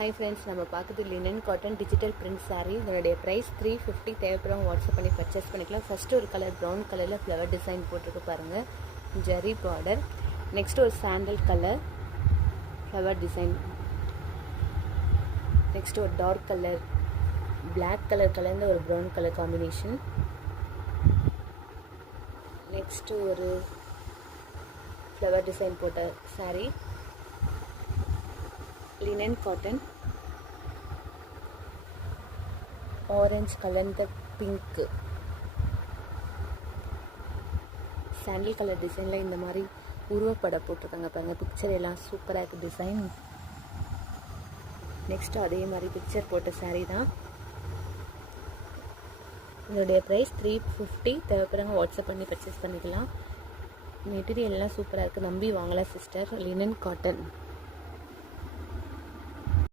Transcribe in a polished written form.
Hi friends, நம்ம பார்க்குறது linen cotton digital print sari. இதனுடைய ப்ரைஸ் 350. தேவைப்படுறவங்க வாட்ஸ்அப் பண்ணி பர்ச்சேஸ் பண்ணிக்கலாம். ஃபஸ்ட்டு ஒரு கலர் ப்ரௌன் கலரில் ஃப்ளவர் டிசைன் போட்டிருக்கு பாருங்கள், ஜரி பார்டர். நெக்ஸ்ட் ஒரு sandal colour flower design. Next ஒரு டார்க் கலர் பிளாக் கலர் கலர்ந்த ஒரு ப்ரௌன் கலர் காம்பினேஷன். நெக்ஸ்ட்டு ஒரு ஃப்ளவர் டிசைன் போட்ட சாரீ, லினன் காட்டன். ஆரஞ்சு கலர்ந்த பிங்க்கு சாண்டில் கலர் டிசைனில் இந்த மாதிரி உருவப்படம் போட்டிருக்காங்க பாருங்கள். பிக்சர் எல்லாம் சூப்பராக இருக்குது டிசைன். நெக்ஸ்ட்டு அதே மாதிரி பிக்சர் போட்ட சாரீ தான். இதோடைய ப்ரைஸ் 350. தேவைப்படுறவங்க வாட்ஸ்அப் பண்ணி பர்ச்சேஸ் பண்ணிக்கலாம். மெட்டீரியல்லாம் சூப்பராக இருக்குது, நம்பி வாங்கலாம் சிஸ்டர். Linen cotton.